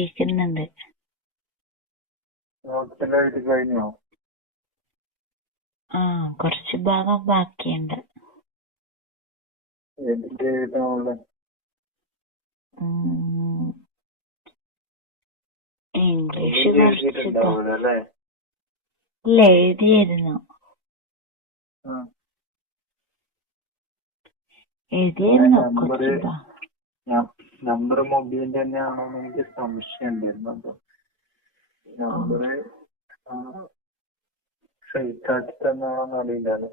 കേക്കുന്നുണ്ട്. നോട്ടെല്ലാം കഴിഞ്ഞോ? കുറച്ച് ഭാഗം ബാക്കിയുണ്ട്. എന്നിട്ട് എഴുതാനുള്ള ഇംഗ്ലീഷ് കുറച്ച് എഴുതിയിട്ടുണ്ടാവൂല അല്ലേ? ഇല്ല, എഴുതിയായിരുന്നു. കുറച്ച് നമ്പർ മൊബൈലിന്റെ തന്നെയാണോ എനിക്ക് സംശയം ഉണ്ടായിരുന്നു. നമ്പറ് ഫേക്കാക്കി തന്നാണോന്ന് അറിയില്ലല്ലോ.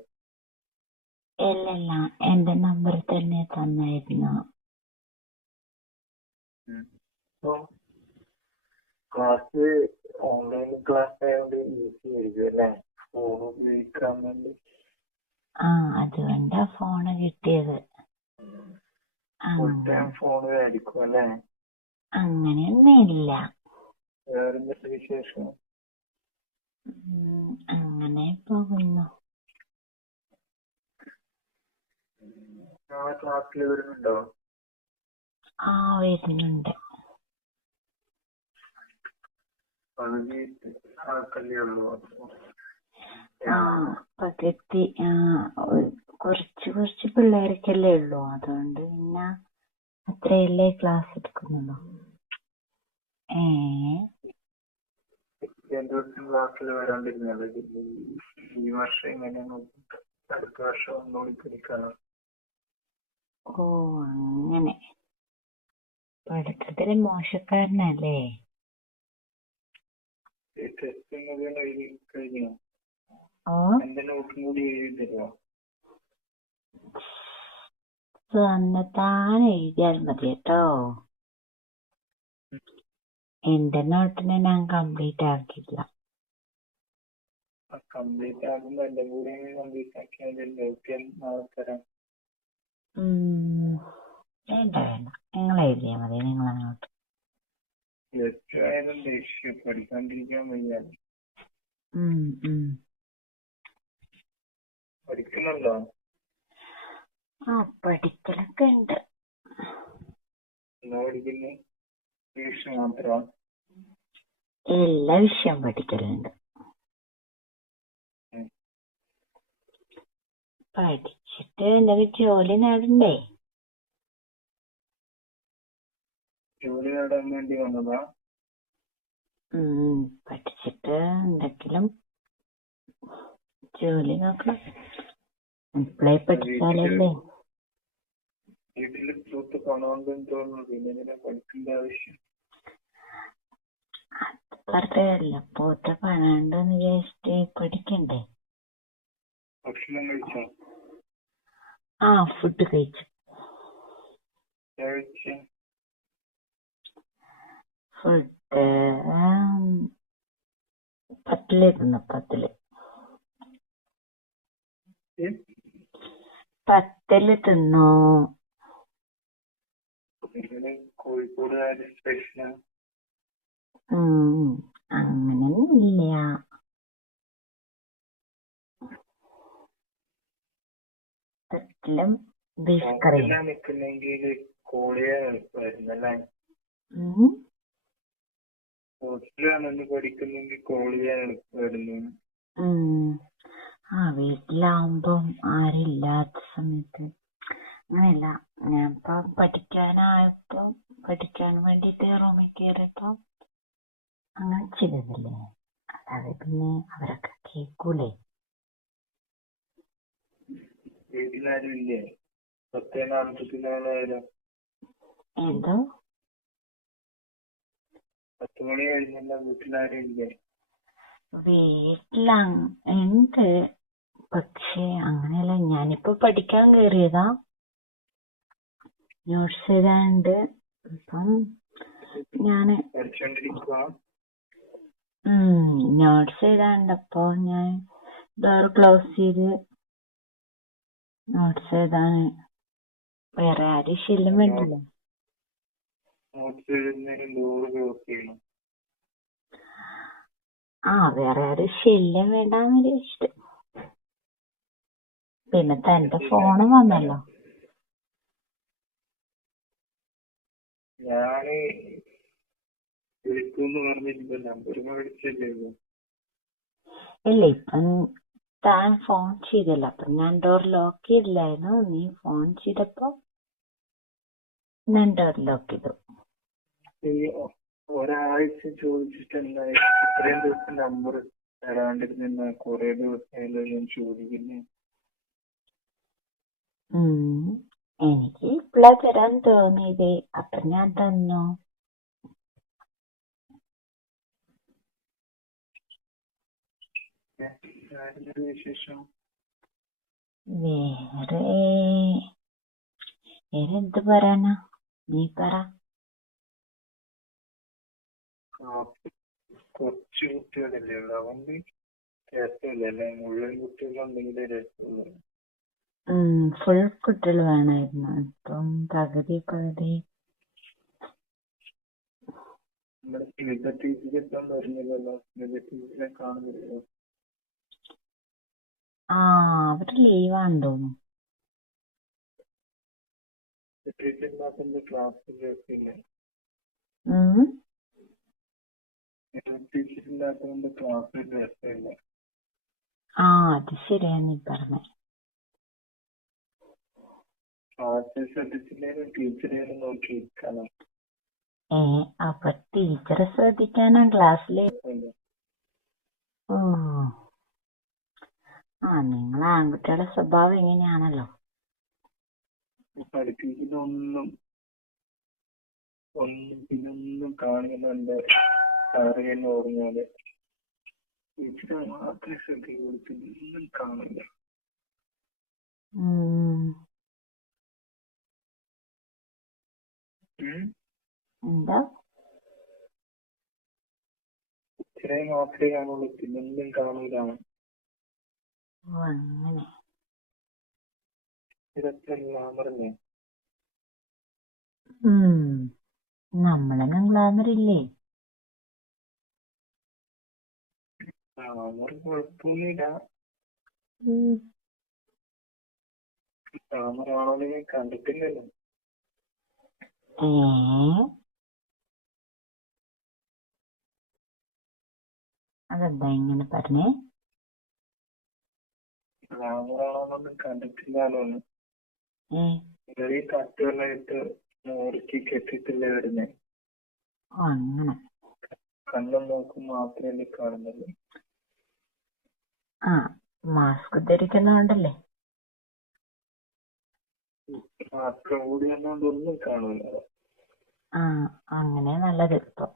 ഇല്ലല്ല, എന്റെ നമ്പർ തന്നെ തന്നായിരുന്നു. ക്ലാസ് ഓൺലൈൻ ക്ലാസ് ആയതുകൊണ്ട് ഈസി ആയിരിക്കും അല്ലേ? ഫോൺ ഉപയോഗിക്കാൻ വേണ്ടി. അതുകൊണ്ടാ ഫോണ് കിട്ടിയത്. ഫുൾ ടൈം ഫോൺ ആയിരിക്കും അല്ലേ? അങ്ങനെയൊന്നുമില്ല. വേറെന്തൊക്കെ വിശേഷം? അങ്ങനെ പോകുന്നു. നാളെ ക്ലാസ്സിൽ വരുന്നുണ്ടോ? വരുന്നുണ്ട്. പകുതി ആൾക്കല്ലേ ഉള്ളൂ? പകുതി കുറച്ച് പിള്ളേർക്കല്ലേ ഉള്ളൂ. അതുകൊണ്ട് പിന്നെ അത്രയല്ലേ ക്ലാസ് എടുക്കുന്നുള്ളൂ. ക്ലാസ്സിൽ വരാണ്ടിരുന്നല്ലോ. ഈ വർഷം എങ്ങനെയാണ്? അടുത്ത വർഷം ഒന്നുകൂടി പഠിക്കാനോ? അങ്ങനെ. പഠിത്തത്തില് മോശക്കാരനല്ലേ? കഴിഞ്ഞോ? എന്റെ നോട്ടും കൂടി എഴുതി തരുമോ? താൻ എഴുതിയാൽ മതി കേട്ടോ. എന്റെ നോട്ടിനെ ഞാൻ കംപ്ലീറ്റ് ആക്കില്ല. കംപ്ലീറ്റ് ആകുമ്പോ എന്റെ കൂടെ കംപ്ലീറ്റ് ആക്കിയാൽ നാളെ തരാം. വേണ്ട, നിങ്ങൾ എഴുതിയാൽ മതി. നിങ്ങളെ നോട്ട് പഠിക്കാണ്ടിരിക്കാൻ വയ്യ. പഠിക്കുന്നുണ്ടോ? പഠിക്കലൊക്കെ ഉണ്ട്. എന്താ പഠിക്കുന്നേ? ഇംഗ്ലീഷ് മാത്രമാ? എല്ലാ വിഷയം പഠിക്കലുണ്ട്. പഠിച്ചിട്ട് എന്തെങ്കിലും ജോലി നേടണ്ടേ? ജോലി നേടാൻ വേണ്ടി വന്നതാ? പഠിച്ചിട്ട് എന്തെങ്കിലും ജോലി നോക്കണം. ഇപ്പോഴേ പഠിച്ചാലല്ലേ. വീട്ടില് പൂത്ത് പണമുണ്ടെന്ന് തോന്നുന്നു. പിന്നെ പഠിക്കേണ്ട ആവശ്യം? വെറുതെയല്ല, പൂത്ത പണമുണ്ടെന്ന് വിചാരിച്ചിട്ട് പഠിക്കണ്ടേ? ഭക്ഷണം കഴിച്ചോ? ഫുഡ് കഴിച്ചു. ഫുഡ് പത്തില് തിന്നു. കോഴിക്കോട് സ്പെഷ്യൽ അങ്ങനെയൊന്നുമില്ല. പത്തിലും ബീഫ് കറിയും. നിൽക്കുന്നെങ്കിൽ കോഴിയാണ് വരുന്നല്ലേ? ഹോസ്റ്റലാണെന്ന് പഠിക്കുന്നെങ്കിൽ കോഴിയാണ് വരുന്നത്. വീട്ടിലാവുമ്പം ആരില്ലാത്ത സമയത്ത് അങ്ങനെയല്ല. ഞാൻ ഇപ്പൊ പഠിക്കാനായപ്പോ പഠിക്കാൻ വേണ്ടിട്ട് റൂമിൽ കയറിയപ്പോ അങ്ങനെ ചെയ്തതല്ലേ. അല്ലാതെ പിന്നെ അവരൊക്കെ കേൾക്കൂലേ? വീട്ടിലാരും ഇല്ലേ? പ്രത്യേകം എന്തോ 10 മണി കഴിഞ്ഞല്ല, വീട്ടിലാരും ഇല്ലേ? ഉണ്ട്, പക്ഷെ അങ്ങനെയല്ല. ഞാനിപ്പോ പഠിക്കാൻ കയറിയതാ. നോട്ട്സ് എഴുതാനുണ്ട്. അപ്പം ഞാന് നോട്ട്സ് എഴുതാനുണ്ട്. അപ്പൊ ഞാൻ ഡോർ ക്ലോസ് ചെയ്ത് നോട്ട്സ് എഴുതാന്. വേറെ ആരും ശല്യം വേണ്ടല്ലോ. വേറെ ആരും ശല്യം വേണ്ടാന്ന് വിചാരിച്ചിട്ട്. പിന്നെ തന്റെ ഫോണും വന്നല്ലോ. ഞാന് വിളിക്കൂന്ന് പറഞ്ഞിട്ട് നമ്പർ മേടിച്ചല്ലേ ഇത്? ഇല്ല, ഇപ്പം താൻ ഫോൺ ചെയ്തല്ലോ, അപ്പൊ ഞാൻ ഡോർ ലോക്ക് ചെയ്തില്ലായിരുന്നു. നീ ഫോൺ ചെയ്തപ്പോ ഞാൻ ഡോർ ലോക്ക് ചെയ്തു. ഈ ഒരാഴ്ച ചോദിച്ചിട്ട് എന്തായി? ഇത്രയും ദിവസം നമ്പർ തരാണ്ടിരുന്ന കുറെ ദിവസമായല്ലോ ഞാൻ ചോദിക്കുന്നേ. എനിക്ക് ഇപ്പളാ തരാൻ തോന്നിയത്, അപ്പൊ ഞാൻ തന്നു. ആരുടെ വിശേഷം? വേറെ വേറെ എന്ത് പറയാനാ, നീ പറ. കുറച്ച് കുട്ടികളല്ലേ ഉള്ളു, അതുകൊണ്ട് രസമില്ലല്ലേ? മുഴുവൻ കുട്ടികളുണ്ടെങ്കിലേ രസമുള്ളൂ. ഫുൾ കുട്ടികൾ വേണമായിരുന്നു, ഇപ്പം പകുതി പകുതി. നമ്മുടെ സ്മിത ടീച്ചർ എത്താൻ പറഞ്ഞില്ലല്ലോ, സ്മിത ടീച്ചറെ കാണുന്നില്ലല്ലോ. അവര് ലീവാന്ന് തോന്നുന്നു. ടീച്ചറില്ലാത്ത ക്ലാസ്സിൽ രസമില്ല. ടീച്ചറില്ലാത്തതുകൊണ്ട് ക്ലാസ്സിൽ രസമില്ല. അത് ശരിയാ നീ പറഞ്ഞ. ക്ലാസ്സിൽ ശ്രദ്ധിച്ചില്ലേലും ടീച്ചറെ നോക്കിയിരിക്കണം. അപ്പൊ ടീച്ചറെ ശ്രദ്ധിക്കാനാ ക്ലാസ്സില്? നിങ്ങൾ ആൺകുട്ടികളുടെ സ്വഭാവം എങ്ങനെയാണല്ലോ. പഠിപ്പിക്കുന്നൊന്നും പിന്നൊന്നും കാണുന്നുണ്ട് അറിയെന്ന് പറഞ്ഞാല് ടീച്ചറെ മാത്രമേ ശ്രദ്ധിക്കുള്ളൂ, പിന്നൊന്നും കാണില്ല. എന്താ? ടീച്ചറെ മാത്രമേ കാണുള്ളൂ, പിന്നൊന്നും കാണൂലാണ്. അങ്ങനെ ഇതൊക്കെ ഗ്ലാമറല്ലേ? നമ്മളെല്ലാം ഗ്ലാമറില്ലേ? ഗ്ലാമർ കുഴപ്പമൊന്നുമില്ല. ഗ്ലാമർ ആണോന്ന് ഞാൻ കണ്ടിട്ടില്ലല്ലോ. അതെന്താ ഇങ്ങനെ പറഞ്ഞേ? ഗ്ലാമർ ആണോന്നൊന്നും കണ്ടിട്ടില്ലാലോ. ഈ തട്ടുകളായിട്ട് മുറുക്കി കെട്ടിട്ടില്ലേ വരുന്നേ? അങ്ങനെ കണ്ണും നോക്കും മാത്രമേ കാണുന്നുള്ളൂ. മാസ്ക് ധരിക്കുന്നോണ്ടല്ലേ? മാസ്ക് കൂടി ഒന്നും കാണൂല. അങ്ങനെ നല്ലത് ഇപ്പൊ.